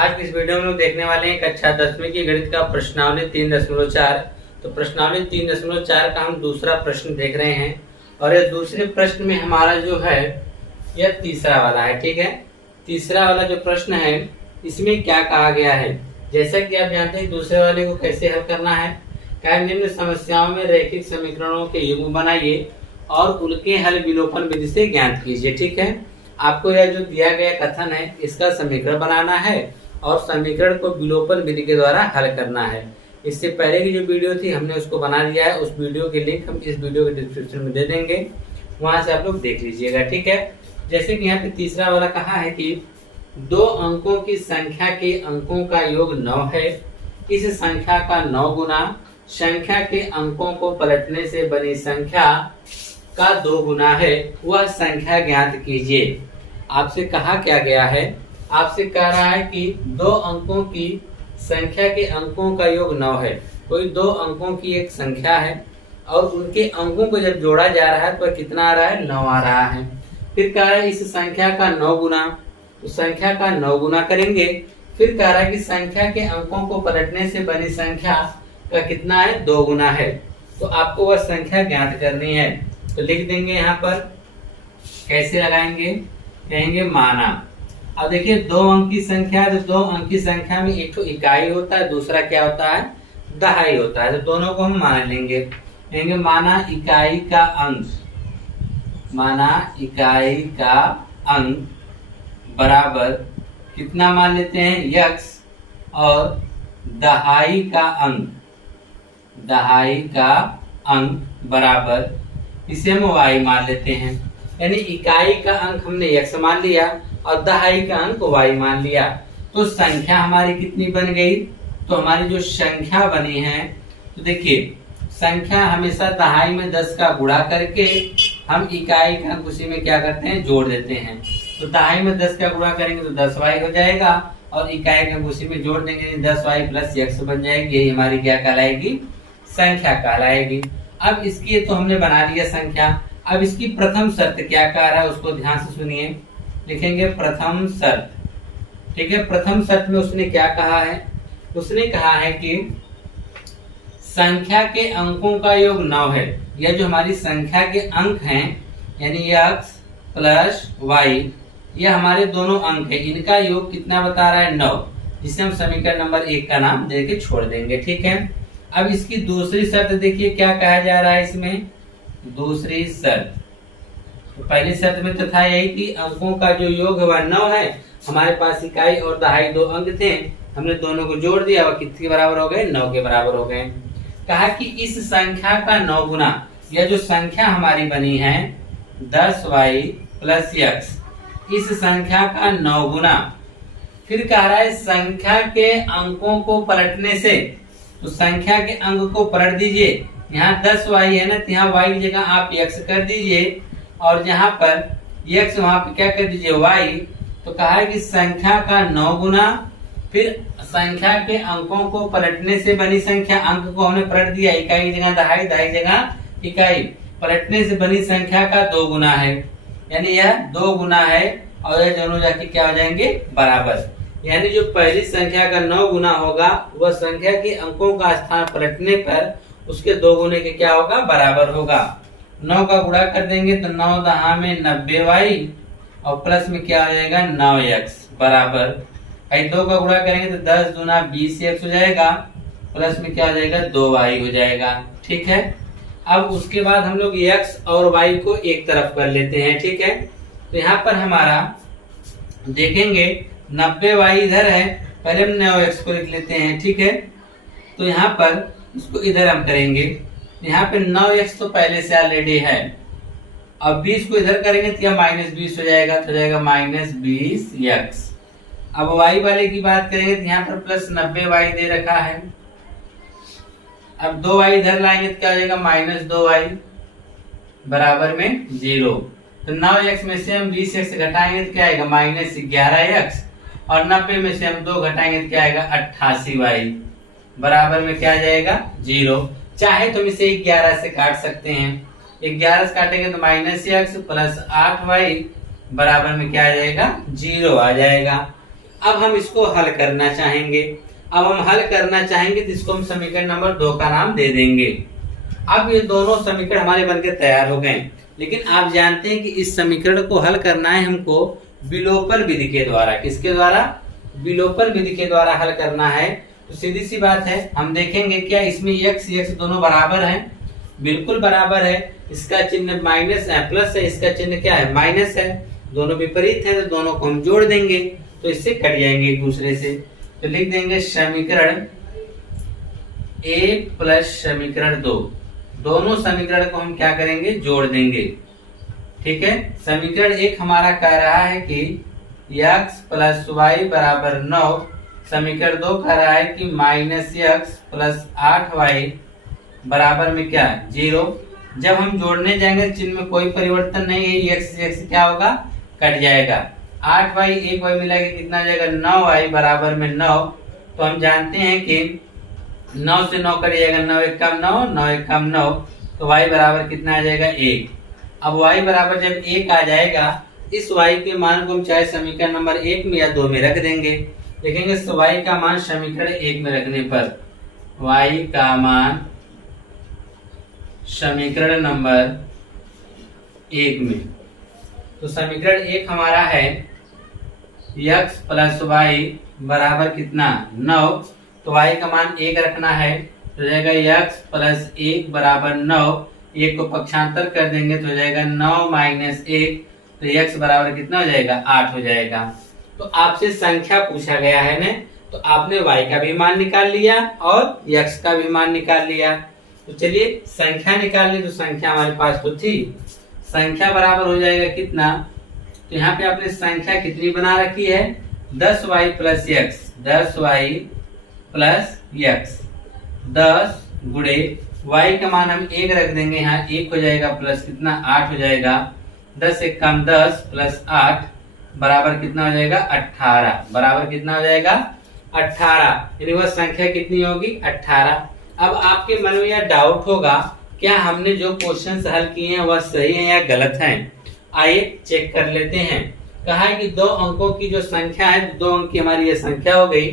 आज की इस वीडियो में लोग देखने वाले हैं कक्षा 10वीं की गणित का प्रश्नावली 3.4। तो प्रश्नावली 3.4 का हम दूसरा प्रश्न देख रहे हैं और ये दूसरे प्रश्न में हमारा जो है यह तीसरा वाला है। ठीक है, तीसरा वाला जो प्रश्न है इसमें क्या कहा गया है, जैसा कि आप जानते हैं दूसरे वाले को कैसे हल करना है। क्या निम्न समस्याओं में रैखिक समीकरणों के युग्म बनाइए और उनके हल विलोपन विधि से ज्ञात कीजिए। ठीक है, आपको यह जो दिया गया कथन है इसका समीकरण बनाना है और समीकरण को विलोपन विधि के द्वारा हल करना है। इससे पहले की जो वीडियो थी हमने उसको बना दिया है, उस वीडियो के लिंक हम इस वीडियो के डिस्क्रिप्शन में दे देंगे, वहां से आप लोग देख लीजिएगा। ठीक है, जैसे कि यहाँ पे तीसरा वाला कहा है कि दो अंकों की संख्या के अंकों का योग 9 है। इस संख्या का 9 गुना संख्या के अंकों को पलटने से बनी संख्या का 2 गुना है, वह संख्या ज्ञात कीजिए। आपसे कहा क्या गया है, आपसे कह रहा है कि दो अंकों की संख्या के अंकों का योग 9 है। कोई दो अंकों की एक संख्या है और उनके अंकों को जब जोड़ा जा रहा है तो कितना आ रहा है, 9 आ रहा है। फिर कह रहा है इस संख्या का 9 गुना, तो संख्या का 9 गुना करेंगे। फिर कह रहा है कि संख्या के अंकों को पलटने से बनी संख्या का कितना है, 2 गुना है। तो आपको वह संख्या ज्ञात करनी है। तो लिख देंगे यहाँ पर, कैसे लगाएंगे, कहेंगे माना। अब देखिए दो अंक की संख्या है, तो दो अंक की संख्या में एक तो इकाई होता है, दूसरा क्या होता है, दहाई होता है। तो दोनों को हम मान लेंगे, कहेंगे माना इकाई का अंक, माना इकाई का अंक बराबर कितना मान लेते हैं, x, और दहाई का अंक, दहाई का अंक बराबर इसे हम y मान लेते हैं। यानी इकाई का अंक हमने x मान लिया और दहाई का अंक y मान लिया। तो संख्या हमारी कितनी बन गई, तो हमारी जो संख्या बनी है, तो देखिए संख्या हमेशा दहाई में 10 का गुणा करके हम इकाई का अंक उसी में क्या करते हैं, जोड़ देते हैं। तो दहाई में 10 का गुणा करेंगे तो 10y हो जाएगा और इकाई का अंक उसी में जोड़ देंगे 10y प्लस x बन जाएगी। यही हमारी क्या कहलाएगी, संख्या कहलाएगी। अब इसकी तो हमने बना लिया संख्या। अब इसकी प्रथम शर्त क्या कह रहा है उसको ध्यान से सुनिए, लिखेंगे प्रथम शर्त। ठीक है, प्रथम शर्त में उसने क्या कहा है, उसने कहा है कि संख्या के अंकों का योग 9 है। यह जो हमारी संख्या के अंक हैं यानी x प्लस y, यह हमारे दोनों अंक है, इनका योग कितना बता रहा है, 9, जिसे हम समीकरण नंबर 1 का नाम देके छोड़ देंगे। ठीक है, अब इसकी दूसरी शर्त देखिए क्या कहा जा रहा है इसमें, दूसरी शर्त। तो पहली शर्त में तो था यही कि अंकों का जो योग है वह 9 है। हमारे पास इकाई और दहाई दो अंक थे, हमने दोनों को जोड़ दिया, वह कितने के बराबर हो गए, 9 के बराबर हो गए। कहा कि इस संख्या का 9 गुना, यह जो संख्या हमारी बनी है 10y प्लस x, इस संख्या का 9 गुना। फिर कह रहा है संख्या के अंकों को पलटने से, तो संख्या के अंक को पलट दीजिए। यहाँ 10y है ना, तो यहाँ y की जगह आप x कर दीजिए और जहाँ पर x वहां पे क्या कर दीजिए, y। तो कहा है कि संख्या का 9 गुना, फिर संख्या के अंकों को पलटने से बनी संख्या, अंक को हमने पलट दिया, इकाई की जगह दहाई, दहाई जगह इकाई, पलटने से बनी संख्या का 2 गुना है। यानी यह 2 गुना है और यह दोनों जाके क्या हो जाएंगे, बराबर। यानी जो पहली संख्या का 9 गुना होगा वह संख्या के अंकों का स्थान पलटने पर उसके 2 गुने के क्या होगा, बराबर होगा। 9 का गुणा कर देंगे तो 9 दहा में 90y और प्लस में क्या हो जाएगा, 9x बराबर। 2 का गुणा करेंगे तो 10 दूना 20x हो जाएगा, प्लस में क्या हो जाएगा, 2y हो जाएगा। ठीक है, अब उसके बाद हम लोग x और y को एक तरफ कर लेते हैं। ठीक है, तो यहाँ पर हमारा देखेंगे 90y इधर है, पहले हम 9x को लिख लेते हैं। ठीक है, तो यहाँ पर इसको इधर हम करेंगे, यहाँ पे 9x तो पहले से ऑलरेडी है। अब 20 को इधर करेंगे तो यह -20 हो जाएगा, तो जाएगा -20x। अब y वाले की बात करेंगे तो यहाँ पर प्लस 90y दे रखा है। अब 2y इधर लाएंगे तो क्या हो जाएगा, -2y बराबर में 0। तो 9x में से हम 20x घटाएंगे तो क्या आएगा, -11x, और 90 में से हम 2 घटाएंगे तो क्या आएगा, 88y बराबर में क्या आ जाएगा, 0। चाहे तो हम इसे 11 से काट सकते हैं, 11 से काटेंगे तो -x प्लस 8y बराबर में क्या आ जाएगा, 0 आ जाएगा। अब हम इसको हल करना चाहेंगे। अब हम हल करना चाहेंगे तो इसको हम समीकरण नंबर 2 का नाम दे देंगे। अब ये दोनों समीकरण हमारे बनके तैयार हो गए, लेकिन आप जानते हैं कि इस समीकरण को हल करना है हमको विलोपन विधि के द्वारा। किसके द्वारा? विलोपन विधि के द्वारा हल करना है। तो सीधी सी बात है, हम देखेंगे क्या इसमें x दोनों बराबर हैं? बिल्कुल बराबर है। इसका चिन्ह माइनस है, प्लस है, इसका चिन्ह क्या है? माइनस है। दोनों विपरीत है तो दोनों को हम जोड़ देंगे तो इससे कट जाएंगे एक दूसरे से। तो लिख देंगे समीकरण 1 प्लस समीकरण 2, दोनों समीकरण को हम क्या करेंगे? जोड़ देंगे। ठीक है। समीकरण 1 हमारा कह रहा है कि x प्लस वाई बराबर 9, समीकरण 2 कह रहा है कि माइनस x प्लस 8y बराबर में क्या? 0। जब हम जोड़ने जाएंगे चिन्ह में कोई परिवर्तन नहीं है, x क्या होगा? कट जाएगा। 8y 1y मिला के कितना आ जाएगा? 9y बराबर में 9। तो हम जानते हैं कि 9 से 9 कट जाएगा, 9 1 कम 9, 9 1 कम 9, तो y बराबर कितना आ जाएगा? 1। अब y बराबर जब 1 आ जाएगा, इस y के मान को हम चाहे समीकरण नंबर 1 में या 2 में रख देंगे। देखेंगे y का मान समीकरण 1 में रखने पर y का मान समीकरण नंबर 1 में, तो समीकरण 1 हमारा है x प्लस वाई बराबर कितना? 9। तो y का मान 1 रखना है तो जाएगा x प्लस 1 बराबर 9। 1 को पक्षांतर कर देंगे तो हो जाएगा 9 माइनस 1, तो x बराबर कितना हो जाएगा? 8 हो जाएगा। तो आपसे संख्या पूछा गया है ना, तो आपने y का भी मान निकाल लिया और x का भी मान निकाल लिया। तो चलिए संख्या निकाल ली, तो संख्या हमारे पास तो थी। संख्या बराबर हो जाएगा कितना? तो यहाँ पे आपने संख्या कितनी बना रखी है? 10y plus x, 10y plus x, 10 गुणे y का मान हम 1 रख देंगे, यहाँ 1 हो जाएगा प्लस कितना? 8 हो जाएगा। 10 एक कम 10 प्लस 8 बराबर कितना हो जाएगा? 18। बराबर कितना हो जाएगा? 18। यानी वह संख्या कितनी होगी? 18। अब आपके मन में यह डाउट होगा, क्या हमने जो क्वेश्चन हल किए हैं वह सही है या गलत हैं? आइए चेक कर लेते हैं। कहा है कि 2 अंकों की जो संख्या है, 2 अंक की हमारी ये संख्या हो गई,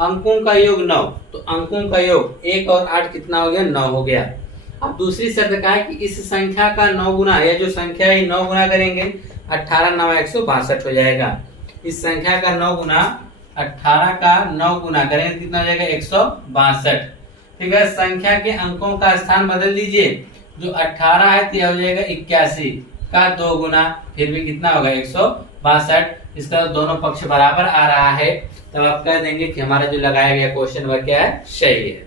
अंकों का योग 9, तो अंकों का योग 1 और 8 कितना हो गया? 9 हो गया। अब दूसरी शर्त कहा है कि इस संख्या का 9 गुना, यह जो संख्या है 9 गुना करेंगे, 18 9 162 हो जाएगा। इस संख्या का 9 गुना 18 का 9 गुना करेंगे कितना हो जाएगा? 162। ठीक है। संख्या के अंकों का स्थान बदल दीजिए, जो 18 है तो यह हो जाएगा 81 का 2 गुना, फिर भी कितना होगा? 162। इसका दोनों पक्ष बराबर आ रहा है, तब आप कह देंगे कि हमारा जो लगाया गया क्वेश्चन वह क्या है? सही है।